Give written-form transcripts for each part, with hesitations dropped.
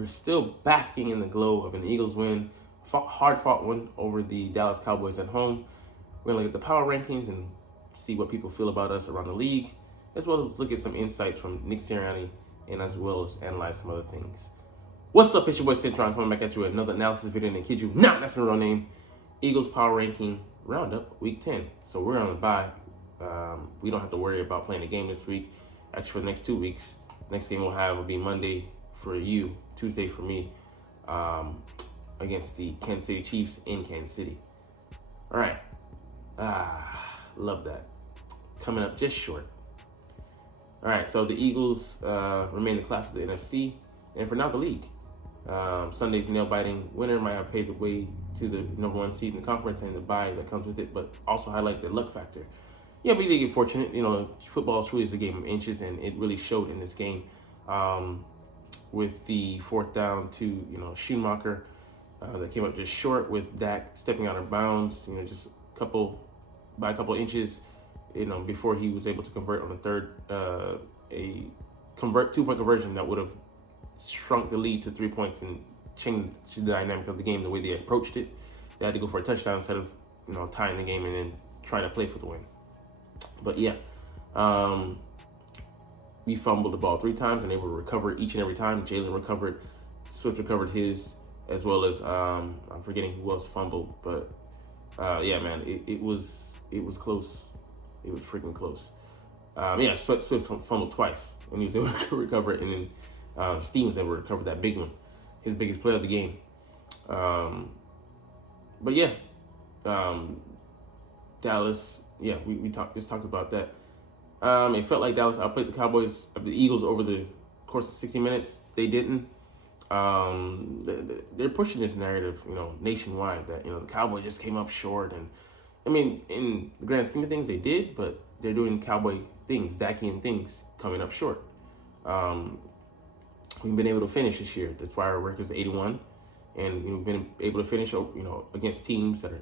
We're still basking in the glow of an Eagles win, hard-fought one over the Dallas Cowboys at home. We're going to look at the power rankings and see what people feel about us around the league, as well as look at some insights from Nick Sirianni, and as well as analyze some other things. What's up, it's your boy Citron coming back at you with another analysis video, and kid you not, that's my real name. Eagles power ranking roundup, week 10. So we're on a bye. We don't have to worry about playing a game this week. Actually, for the next 2 weeks, next game we'll have will be Monday for you, Tuesday for me, against the Kansas City Chiefs in Kansas City. All right. Love that. Coming up just short. All right, so the Eagles remain the class of the NFC, and for now the league. Sunday's nail-biting winner might have paved the way to the #1 seed in the conference and the bye that comes with it, but also highlight the luck factor. Yeah, we did get fortunate. Football truly is a game of inches, and it really showed in this game. With the 4th down to Schumacher that came up just short, with Dak stepping out of bounds, just by a couple inches, before he was able to convert on the third, a 2-point conversion that would have shrunk the lead to 3 points and changed the dynamic of the game the way they approached it. They had to go for a touchdown instead of tying the game and then trying to play for the win. But yeah, we fumbled the ball 3 times and able to recover each and every time. Jalen recovered, Swift recovered his, as well as I'm forgetting who else fumbled, but yeah, man, it was close. It was freaking close. Yeah, Swift fumbled twice, and he was able to recover it, and then Steve was able to recover that big one, his biggest play of the game. But yeah, Dallas. Yeah, we talked about that. It felt like Dallas outplayed the Cowboys of the Eagles over the course of 60 minutes. They didn't. They're pushing this narrative, nationwide, that the Cowboys just came up short, and I mean, in the grand scheme of things, they did, but they're doing Cowboy things, Dacian things, coming up short. We've been able to finish this year. That's why our record is 81, and we've been able to finish, against teams that are,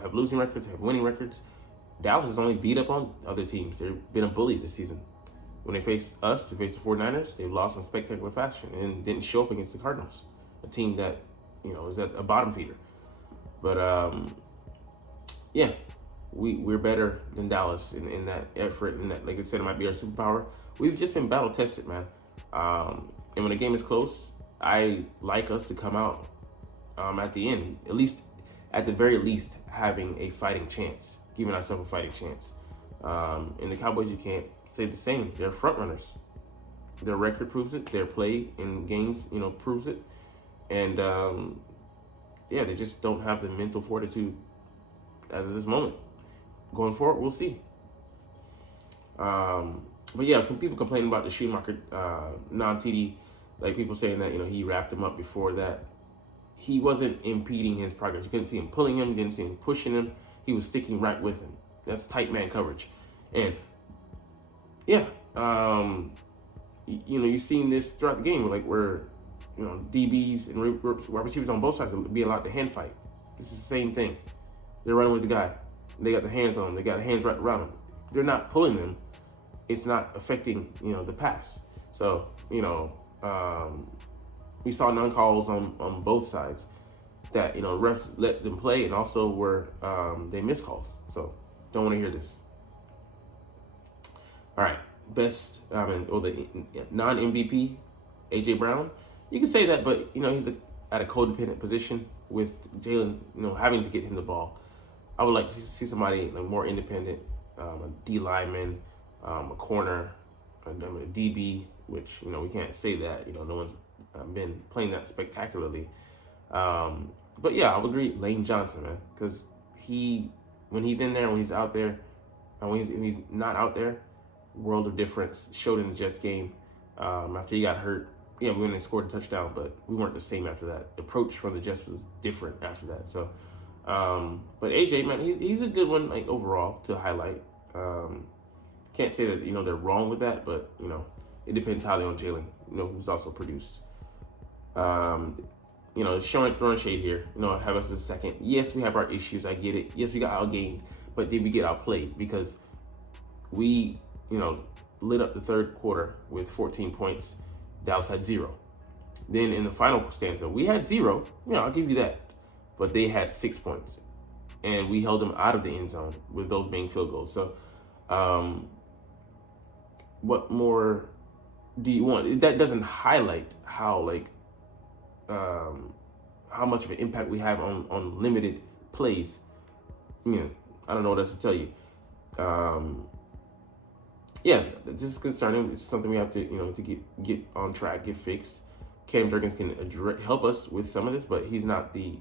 have losing records, have winning records. Dallas has only beat up on other teams. They've been a bully this season. When they face us, they face the 49ers, they've lost in spectacular fashion and didn't show up against the Cardinals, a team that, is at a bottom feeder. But, yeah, we're better than Dallas in that effort, and that, like I said, it might be our superpower. We've just been battle-tested, man. And when a game is close, I like us to come out at the end, at the very least, having a fighting chance, giving ourselves a fighting chance. And the Cowboys, you can't say the same. They're front runners. Their record proves it. Their play in games, proves it. And yeah, they just don't have the mental fortitude as of this moment. Going forward, we'll see. But yeah, people complaining about the Schumacher non-TD, like people saying that he wrapped him up before that. He wasn't impeding his progress. You couldn't see him pulling him. You didn't see him pushing him. He was sticking right with him. That's tight man coverage. And yeah, you've seen this throughout the game, where DBs and wide receivers on both sides will be allowed to hand fight. This is the same thing. They're running with the guy. They got the hands on him. They got hands right around him. They're not pulling them. It's not affecting the pass. So we saw non-calls on both sides that refs let them play, and also were they missed calls. So don't want to hear this. All right, the non-MVP, AJ Brown. You can say that, but he's at a codependent position with Jalen, having to get him the ball. I would like to see somebody more independent, a D lineman, a corner, a DB, which we can't say that. No one's been playing that spectacularly. But yeah, I would agree, Lane Johnson, man, because when he's in there, when he's out there, and when he's not out there, world of difference. Showed in the Jets game after he got hurt. Yeah, we went and scored a touchdown, but we weren't the same after that. The approach from the Jets was different after that. So, but AJ, man, he's a good one overall to highlight. Can't say that they're wrong with that, but it depends entirely on Jalen, who's also produced. Throwing shade here. Have us as a second. Yes, we have our issues. I get it. Yes, we got outgained, but did we get outplayed? Because we, lit up the third quarter with 14 points. Dallas had 0. Then in the final stanza, we had 0. I'll give you that. But they had 6 points. And we held them out of the end zone with those being field goals. So what more do you want? That doesn't highlight how how much of an impact we have on limited plays. I don't know what else to tell you. This is concerning. It's something we have to to get on track, get fixed. Cam Jurgens can help us with some of this, but he's not the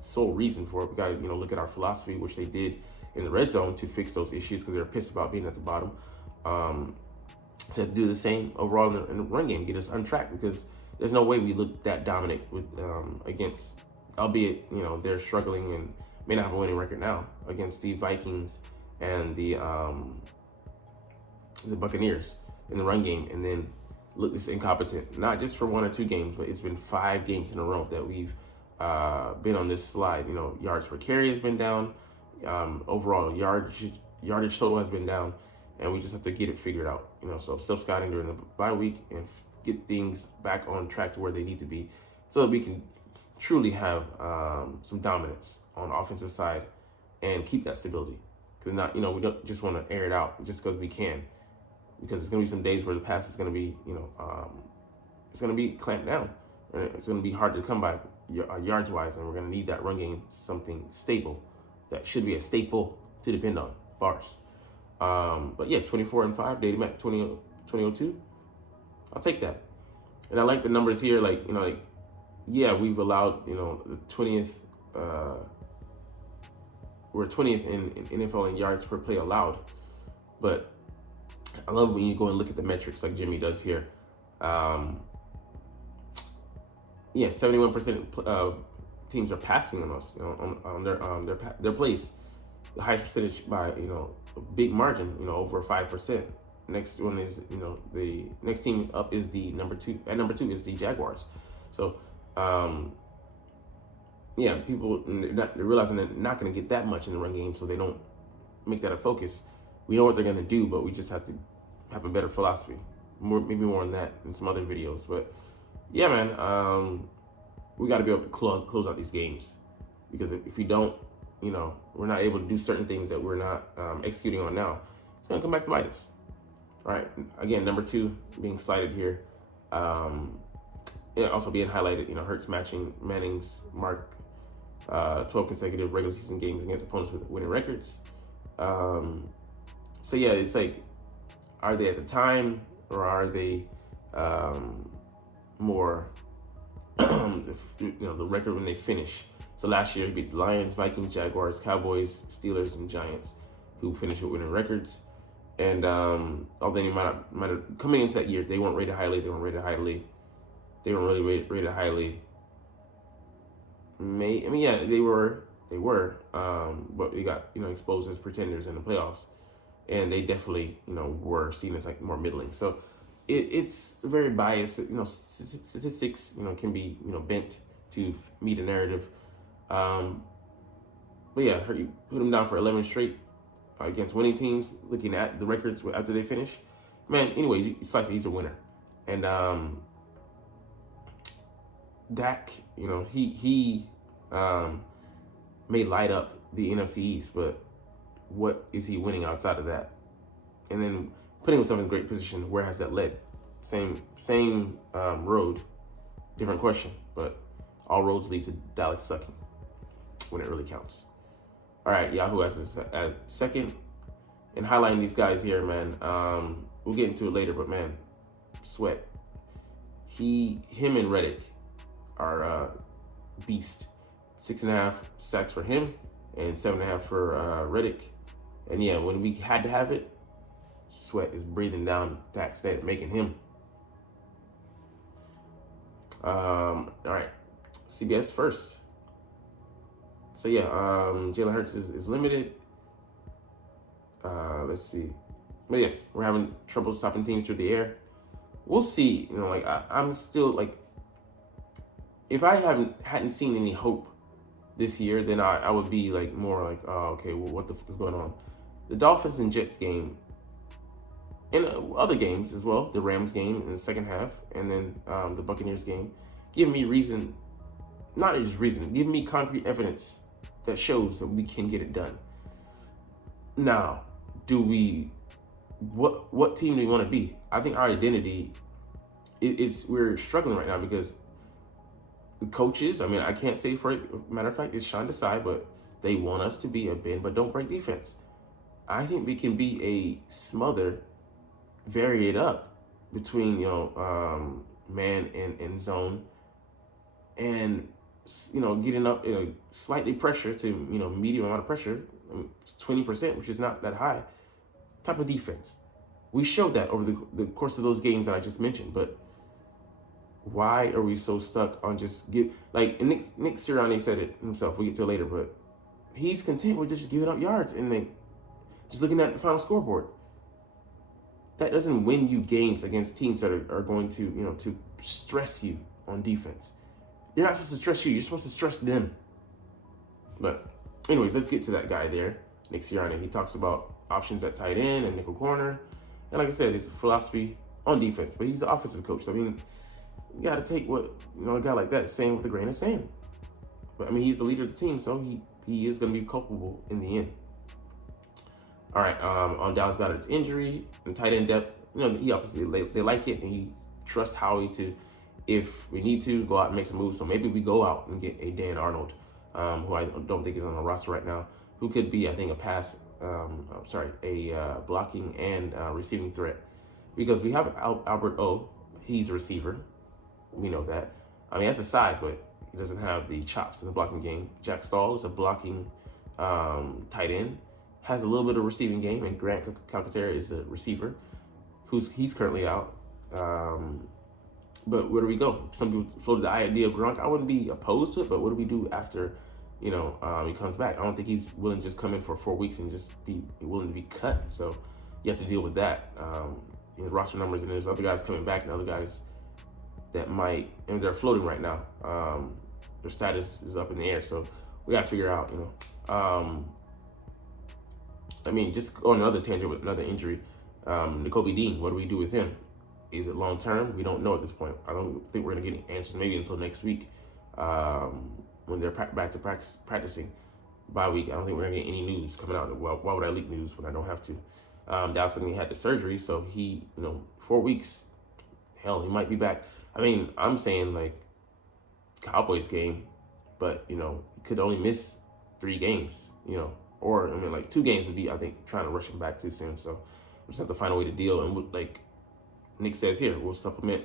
sole reason for it. We got to look at our philosophy, which they did in the red zone to fix those issues because they were pissed about being at the bottom. To do the same overall in the run game, get us on track, because there's no way we look that dominant with against, albeit they're struggling and may not have a winning record now, against the Vikings and the Buccaneers in the run game, and then look this incompetent, not just for 1 or 2 games, but it's been 5 games in a row that we've been on this slide. Yards per carry has been down, overall yardage total has been down, and we just have to get it figured out. So self-scouting during the bye week and get things back on track to where they need to be, so that we can truly have some dominance on the offensive side and keep that stability. Because we don't just want to air it out just because we can, because it's going to be some days where the pass is going to be, it's going to be clamped down. It's going to be hard to come by yards wise, and we're going to need that run game, something stable that should be a staple to depend on. Bars. But yeah, 24-5, dating back 2002. I'll take that. And I like the numbers here. We've allowed, the 20th, we're 20th in NFL in yards per play allowed. But I love when you go and look at the metrics like Jimmy does here. 71% of teams are passing on us, on their plays. The highest percentage by, a big margin, over 5%. Next one is, the next team up is the number 2. At number 2 is the Jaguars. So, people they're realizing they're not going to get that much in the run game, so they don't make that a focus. We know what they're going to do, but we just have to have a better philosophy. Maybe more on that in some other videos. But yeah, man, we got to be able to close out these games, because if we don't, we're not able to do certain things that we're not executing on now, it's going to come back to bite us. All right. Again, number 2 being slided here. Also being highlighted, Hurts matching Manning's mark, 12 consecutive regular season games against opponents with winning records. So yeah, it's like, are they at the time, or are they more the record when they finish? So last year he beat the Lions, Vikings, Jaguars, Cowboys, Steelers, and Giants, who finished with winning records. And although they might have coming into that year, they weren't rated highly. They weren't really rated highly. They were. But they got exposed as pretenders in the playoffs, and they definitely were seen as like more middling. So it's very biased. Statistics can be bent to meet a narrative. But yeah, you put them down for 11 straight against winning teams. Looking at the records after they finish, man. Anyways, you slice it, he's a winner, and Dak, he may light up the NFC East, but what is he winning outside of that? And then putting himself in a great position, where has that led? Same road, different question, but all roads lead to Dallas sucking when it really counts. All right, Yahoo has us at second. And highlighting these guys here, man, we'll get into it later, but man, Sweat, him and Reddick are beast. 6.5 sacks for him and 7.5 for Reddick. And yeah, when we had to have it, Sweat is breathing down Dak's neck, making him. All right, CBS first. So yeah, Jalen Hurts is limited. Let's see. But yeah, we're having trouble stopping teams through the air. We'll see. I'm still like, if I hadn't seen any hope this year, then I would be like more like, oh, okay, well, what the fuck is going on? The Dolphins and Jets game, and other games as well, the Rams game in the second half, and then the Buccaneers game. give me reason, not just reason, give me concrete evidence that shows that we can get it done. Now, what team do we want to be? I think our identity we're struggling right now because the coaches, I mean, I can't say for it, matter of fact, it's Sean Desai, but they want us to be a bend but don't break defense. I think we can be a smother, vary it up between, man and zone, and, getting up slightly pressure to, medium amount of pressure, 20%, which is not that high, type of defense. We showed that over the course of those games that I just mentioned, but why are we so stuck on just Nick Sirianni said it himself, we'll get to it later, but he's content with just giving up yards and then just looking at the final scoreboard. That doesn't win you games against teams that are going to, to stress you on defense. You're not supposed to stress you, you're supposed to stress them. But anyways, let's get to that guy there, Nick Sirianni. He talks about options at tight end and nickel corner. And like I said, his philosophy on defense, but he's an offensive coach. So, I mean, you got to take what, a guy like that is saying with a grain of sand. But, I mean, he's the leader of the team, so he is going to be culpable in the end. All right, on Dallas Goedert's injury and tight end depth, he obviously, they like it, and he trusts Howie to, if we need to, go out and make some moves. So maybe we go out and get a Dan Arnold, who I don't think is on the roster right now, who could be, I think, a blocking and receiving threat. Because we have Albert O, he's a receiver. We know that. I mean, he has the size, but he doesn't have the chops in the blocking game. Jack Stahl is a blocking tight end, has a little bit of receiving game, and Grant Calcaterra is a receiver, he's currently out. But where do we go? Some people floated the idea of Gronk. I wouldn't be opposed to it, but what do we do after, he comes back? I don't think he's willing to just come in for 4 weeks and just be willing to be cut. So you have to deal with that. Roster numbers, and there's other guys coming back and other guys that might, and they're floating right now. Their status is up in the air. So we got to figure out, just on another tangent with another injury, Nakobe Dean, what do we do with him? Is it long term? We don't know at this point. I don't think we're going to get any answers maybe until next week when they're back to practicing bye week. I don't think we're going to get any news coming out. Well, why would I leak news when I don't have to? Dallas suddenly had the surgery, so he, 4 weeks, hell, he might be back. I mean, I'm saying like Cowboys game, but, he could only miss 3 games, or, 2 games would be, I think, trying to rush him back too soon. So we just have to find a way to deal. And like Nick says here, we'll supplement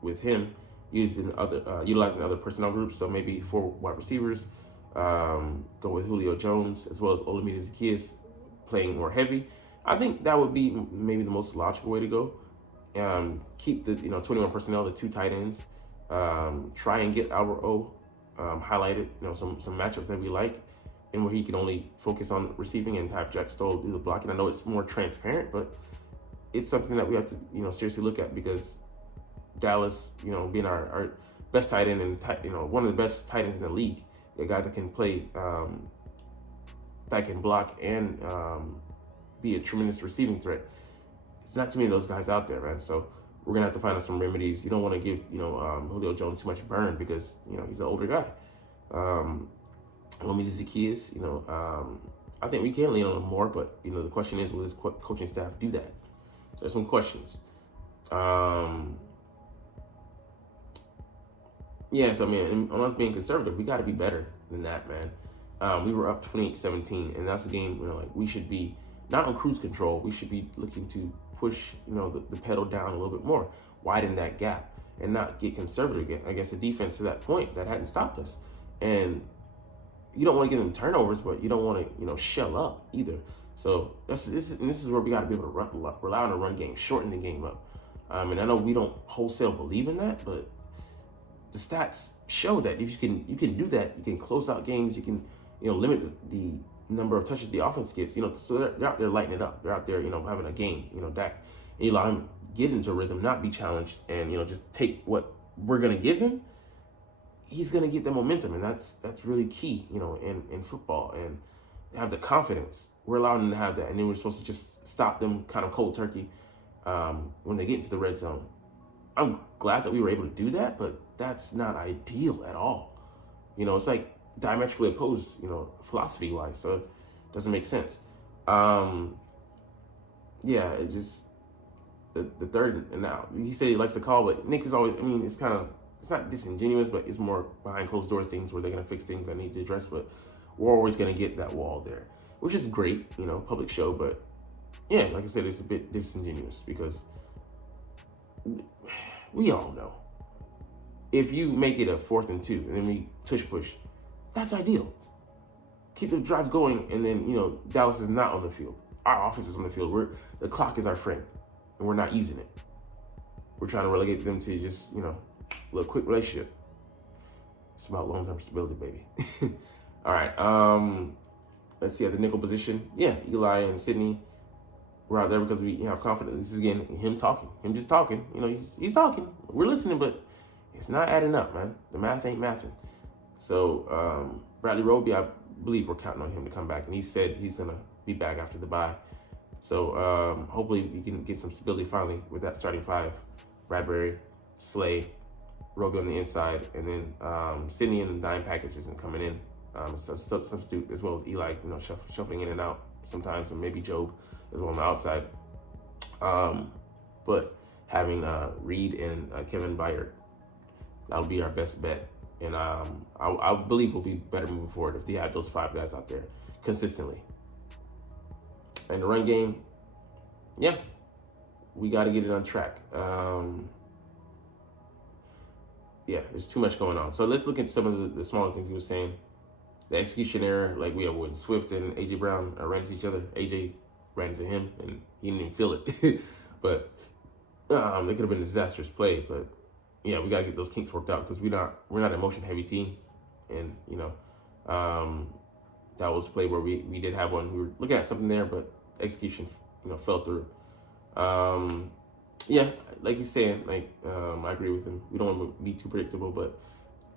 with him utilizing other personnel groups. So maybe 4 wide receivers, go with Julio Jones as well as Olamide Zaccheaus playing more heavy. I think that would be maybe the most logical way to go. Keep the 21 personnel, the 2 tight ends. Try and get Albert O highlighted, some matchups that we like, and where he can only focus on receiving and have Jack Stoll do the blocking. I know it's more transparent, but it's something that we have to seriously look at, because Dallas, being our best tight end and one of the best tight ends in the league, a guy that can play, that can block and be a tremendous receiving threat. It's not too many of those guys out there, man. So we're gonna have to find out some remedies. You don't want to give Julio Jones too much burn, because he's an older guy. Olamide Zaccheaus, I think we can lean on him more, but the question is, will his coaching staff do that? So there's some questions. So on us being conservative, we got to be better than that, man. We were up 28-17, and that's a game we should be not on cruise control. We should be looking to push the pedal down a little bit more, widen that gap, and not get conservative against a defense to that point that hadn't stopped us. And you don't want to give them turnovers, but you don't want to shell up either. So this is where we got to be able to rely on the run game, shorten the game up. And I know we don't wholesale believe in that, but the stats show that if you can do that, you can close out games. You can limit the number of touches the offense gets. So they're out there lighting it up. They're out there having a game. Dak, and you allow him get into rhythm, not be challenged, and just take what we're gonna give him. He's gonna get the momentum, and that's really key. In football, and have the confidence. We're allowing them to have that, and then we're supposed to just stop them kind of cold turkey when they get into the red zone. I'm glad that we were able to do that, but that's not ideal at all. It's like diametrically opposed, philosophy-wise, so it doesn't make sense. Yeah, it just, the third, and now, he said he likes to call, but Nick is always, it's not disingenuous, but it's more behind closed doors things where they're going to fix things that need to address, but we're always going to get that wall there, which is great, public show, but yeah, like I said, it's a bit disingenuous because we all know if you make it a 4th and 2 and then we push, that's ideal. Keep the drives going, and then, Dallas is not on the field. Our offense is on the field. The clock is our friend, and we're not using it. We're trying to relegate them to just, a little quick relationship. It's about long-term stability, baby. All right. Let's see, at the nickel position. Yeah, Eli and Sydney were out there because we have confidence. This is, again, him just talking. He's talking. We're listening, but it's not adding up, man. The math ain't mathing. So Bradley Roby, I believe we're counting on him to come back, and he said he's going to be back after the bye. So hopefully we can get some stability finally with that starting 5. Bradbury, Slay, Roby on the inside, and then Sydney and the dime package isn't coming in. So substitute as well with Eli, shuffling in and out sometimes, and maybe Job as well on the outside. But having Reed and Kevin Byard, that'll be our best bet. And I believe we'll be better moving forward if they have those 5 guys out there consistently. And the run game, yeah, we got to get it on track. Yeah, there's too much going on. So let's look at some of the smaller things he was saying. The execution error, like we have when Swift and A.J. Brown ran into each other. A.J. ran into him, and he didn't even feel it. But it could have been a disastrous play. But yeah, we got to get those kinks worked out because we're not a motion heavy team, and that was a play where we did have one. We were looking at something there, but execution fell through. Yeah, like he's saying, I agree with him. We don't want to be too predictable, but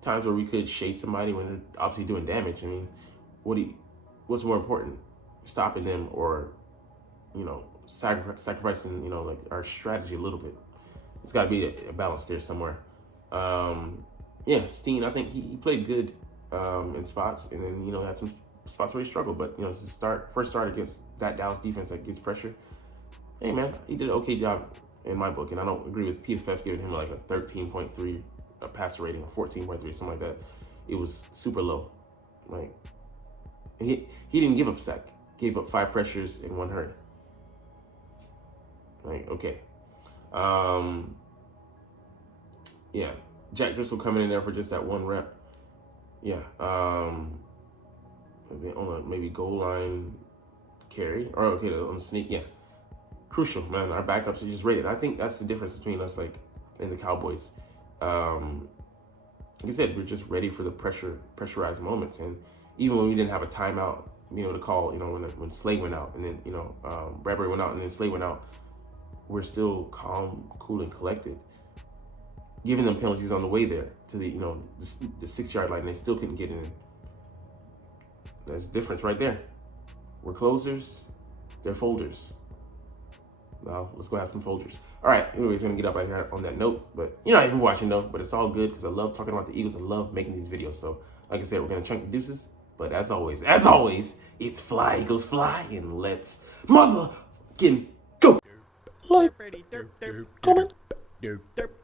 times where we could shade somebody when they're obviously doing damage. I mean, what's more important, stopping them or sacrificing our strategy a little bit? It's got to be a balance there somewhere. Yeah, Steen, I think he played good in spots, and then had some spots where he struggled. But it's his first start against that Dallas defense that gets pressure. Hey man, he did an okay job in my book, and I don't agree with PFF giving him like a 13.3 passer rating or 14.3, something like that. It was super low. He didn't give up sack. Gave up 5 pressures and 1 hurt. Okay. Yeah, Jack Driscoll coming in there for just that 1 rep. Yeah. On a maybe goal line carry, or on the sneak. Yeah, crucial, man. Our backups are just rated. I think that's the difference between us, and the Cowboys. Like I said, we're just ready for the pressurized moments, and even when we didn't have a timeout, to call, when Slay went out, and then Bradbury went out, and then Slay went out, we're still calm, cool, and collected, giving them penalties on the way there to the 6-yard line, and they still couldn't get in. That's the difference right there. We're closers, they're folders. Now, let's go have some Folgers. All right, anyways, we're going to get up right here on that note. But you're not even watching, though. But it's all good because I love talking about the Eagles. I love making these videos. So, like I said, we're going to chunk the deuces. But as always, it's fly, Eagles, fly. And let's motherfucking go. Like, comment, share, and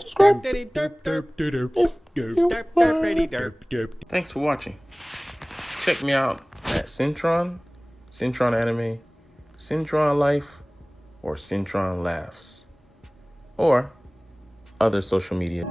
subscribe Thanks for watching. Check me out at Centron Anime, Centron Life, or Centron Laughs, or other social media.